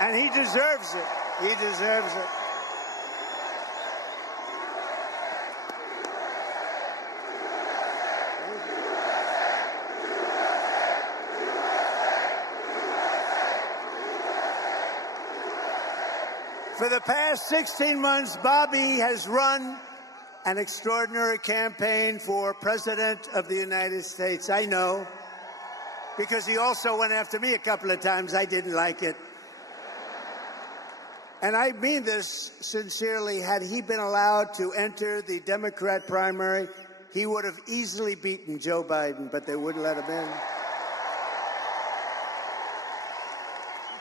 And he deserves it. He deserves it. For the past 16 months, Bobby has run an extraordinary campaign for President of the United States. I know, because he also went after me a couple of times. I didn't like it. And I mean this sincerely. Had he been allowed to enter the Democrat primary, he would have easily beaten Joe Biden, but they wouldn't let him in.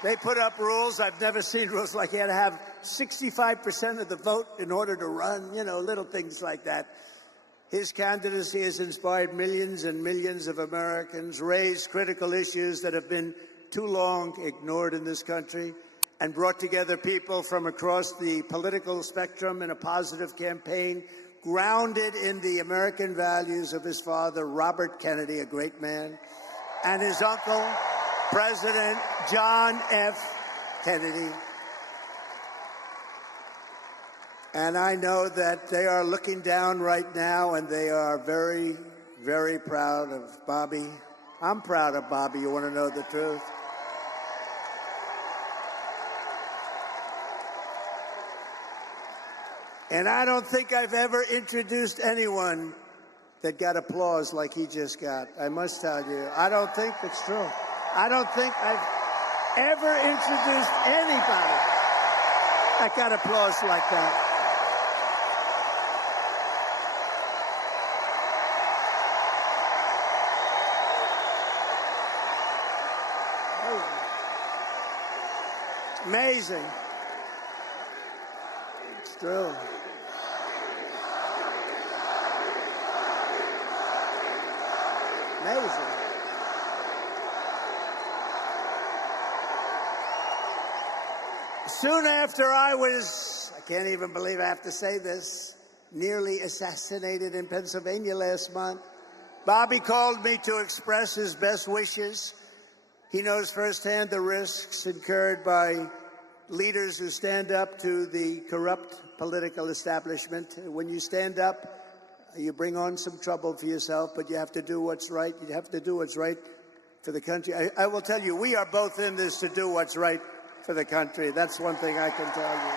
They put up rules. I've never seen rules like he had to have 65% of the vote in order to run, you know, little things like that. His candidacy has inspired millions and millions of Americans, raised critical issues that have been too long ignored in this country, and brought together people from across the political spectrum in a positive campaign grounded in the American values of his father, Robert Kennedy, a great man, and his uncle, President John F. Kennedy. And I know that they are looking down right now, and they are very, very proud of Bobby. I'm proud of Bobby. You want to know the truth? And I don't think I've ever introduced anyone that got applause like he just got. I must tell you, I don't think it's true. I don't think I've ever introduced anybody that got applause like that. Amazing. It's true. Amazing. Soon after I can't even believe I have to say this, nearly assassinated in Pennsylvania last month, Bobby called me to express his best wishes. He knows firsthand the risks incurred by leaders who stand up to the corrupt political establishment. When you stand up, you bring on some trouble for yourself, but you have to do what's right. You have to do what's right for the country. I will tell you, we are both in this to do what's right for the country. That's one thing I can tell you.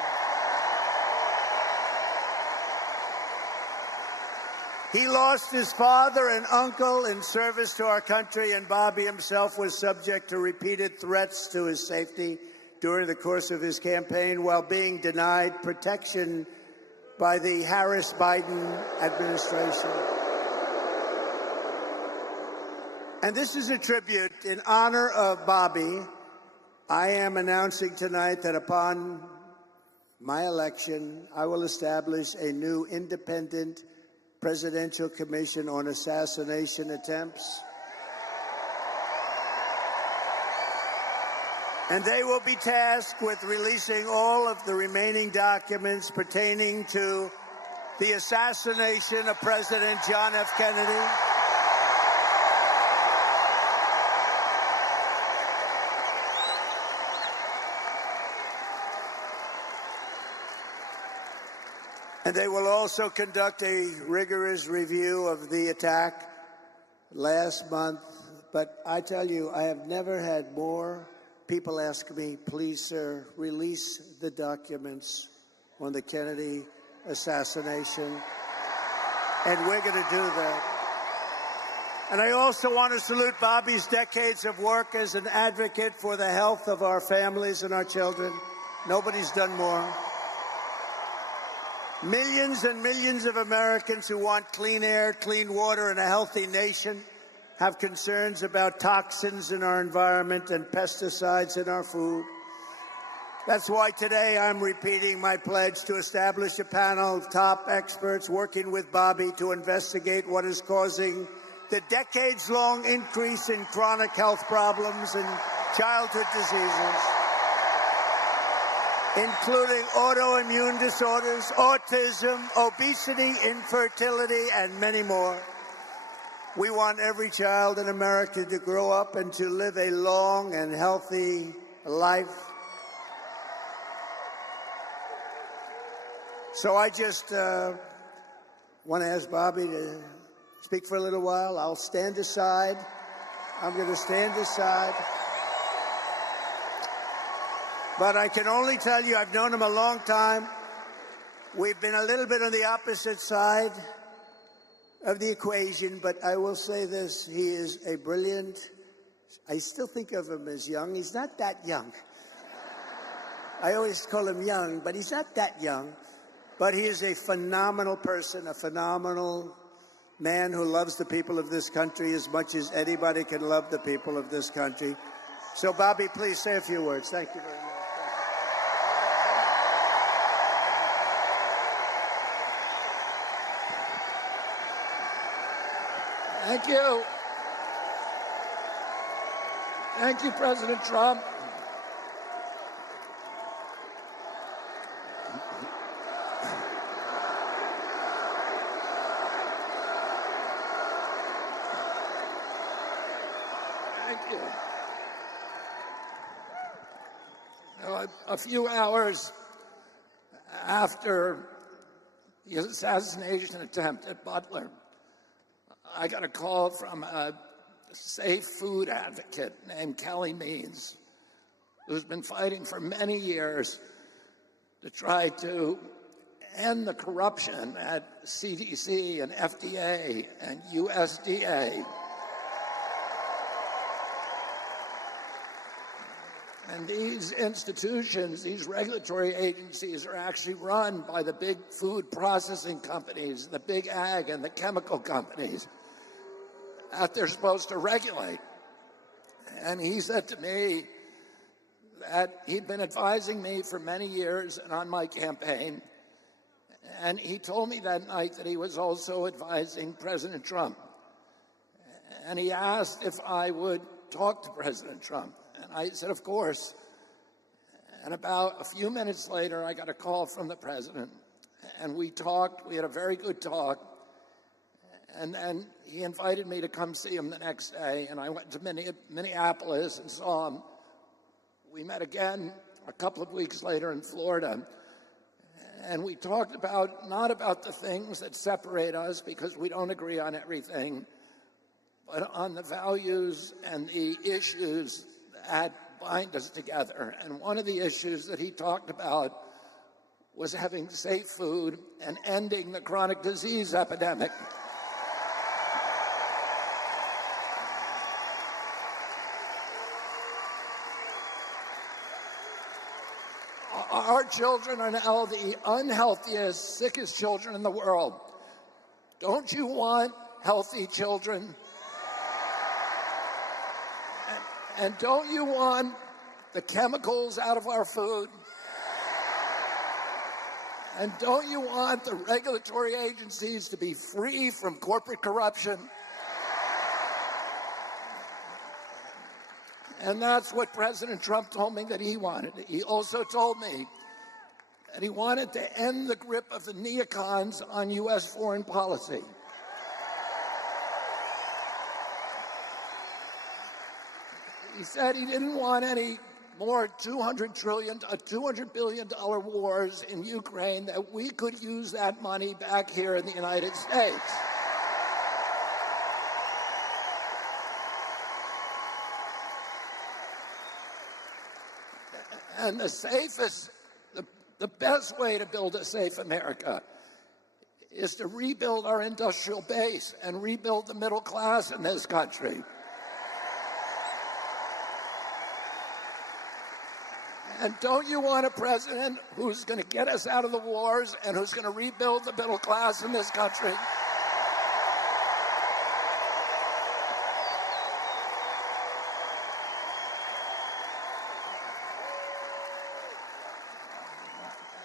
He lost his father and uncle in service to our country, and Bobby himself was subject to repeated threats to his safety during the course of his campaign while being denied protection by the Harris-Biden administration. And this is a tribute in honor of Bobby. I am announcing tonight that upon my election, I will establish a new independent presidential commission on assassination attempts. And they will be tasked with releasing all of the remaining documents pertaining to the assassination of President John F. Kennedy, and they will also conduct a rigorous review of the attack last month. But I tell you, I have never had more people ask me, please, sir, release the documents on the Kennedy assassination. And we're going to do that. And I also want to salute Bobby's decades of work as an advocate for the health of our families and our children. Nobody's done more. Millions and millions of Americans who want clean air, clean water, and a healthy nation have concerns about toxins in our environment and pesticides in our food. That's why today I'm repeating my pledge to establish a panel of top experts working with Bobby to investigate what is causing the decades-long increase in chronic health problems and childhood diseases, including autoimmune disorders, autism, obesity, infertility, and many more. We want every child in America to grow up and to live a long and healthy life. So I just want to ask Bobby to speak for a little while. I'll stand aside. I'm going to stand aside. But I can only tell you, I've known him a long time. We've been a little bit on the opposite side of the equation, but I will say this, he is a brilliant, I still think of him as young. He's not that young. I always call him young, but he's not that young. But he is a phenomenal person, a phenomenal man who loves the people of this country as much as anybody can love the people of this country. So, Bobby, please say a few words. Thank you very much. Thank you. Thank you, President Trump. Thank you. Now, a few hours after the assassination attempt at Butler, I got a call from a safe food advocate named Kelly Means, who's been fighting for many years to try to end the corruption at CDC and FDA and USDA. And these institutions, these regulatory agencies, are actually run by the big food processing companies, the big ag and the chemical companies that they're supposed to regulate. And he said to me that he'd been advising me for many years and on my campaign. And he told me that night that he was also advising President Trump. And he asked if I would talk to President Trump. And I said, of course. And about a few minutes later, I got a call from the president. And we talked. We had a very good talk. And then he invited me to come see him the next day. And I went to Minneapolis and saw him. We met again a couple of weeks later in Florida. And we talked about, not about the things that separate us, because we don't agree on everything, but on the values and the issues that bind us together. And one of the issues that he talked about was having safe food and ending the chronic disease epidemic. Our children are now the unhealthiest, sickest children in the world. Don't you want healthy children? And don't you want the chemicals out of our food? And don't you want the regulatory agencies to be free from corporate corruption? And that's what President Trump told me that he wanted. He also told me that he wanted to end the grip of the neocons on U.S. foreign policy. He said he didn't want any more $200 billion wars in Ukraine, that we could use that money back here in the United States. And the best way to build a safe America is to rebuild our industrial base and rebuild the middle class in this country. And don't you want a president who's going to get us out of the wars and who's going to rebuild the middle class in this country?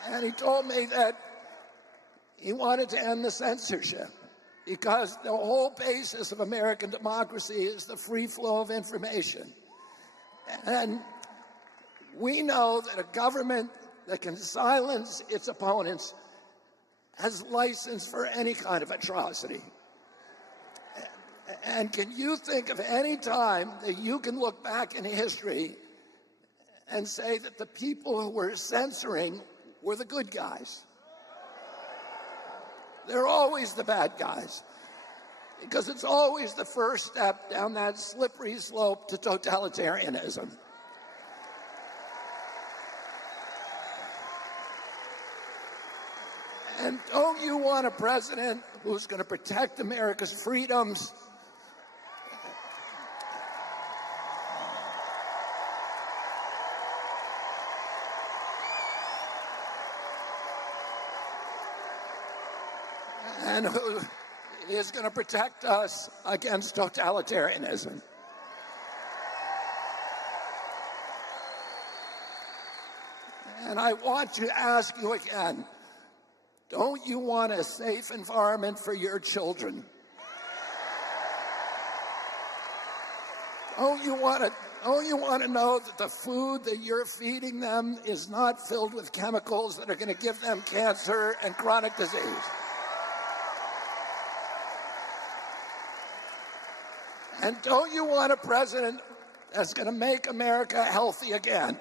And he told me that he wanted to end the censorship, because the whole basis of American democracy is the free flow of information. And we know that a government that can silence its opponents has license for any kind of atrocity. And can you think of any time that you can look back in history and say that the people who were censoring were the good guys? They're always the bad guys, because it's always the first step down that slippery slope to totalitarianism. And don't you want a president who's going to protect America's freedoms? And who is going to protect us against totalitarianism? And I want to ask you again, don't you want a safe environment for your children? Don't you want to know that the food that you're feeding them is not filled with chemicals that are going to give them cancer and chronic disease? And don't you want a president that's going to make America healthy again?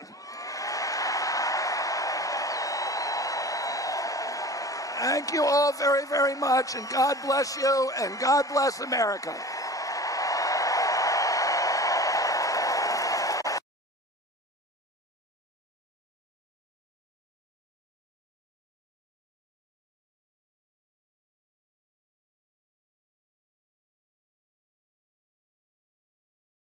Thank you all very, very much, and God bless you, and God bless America.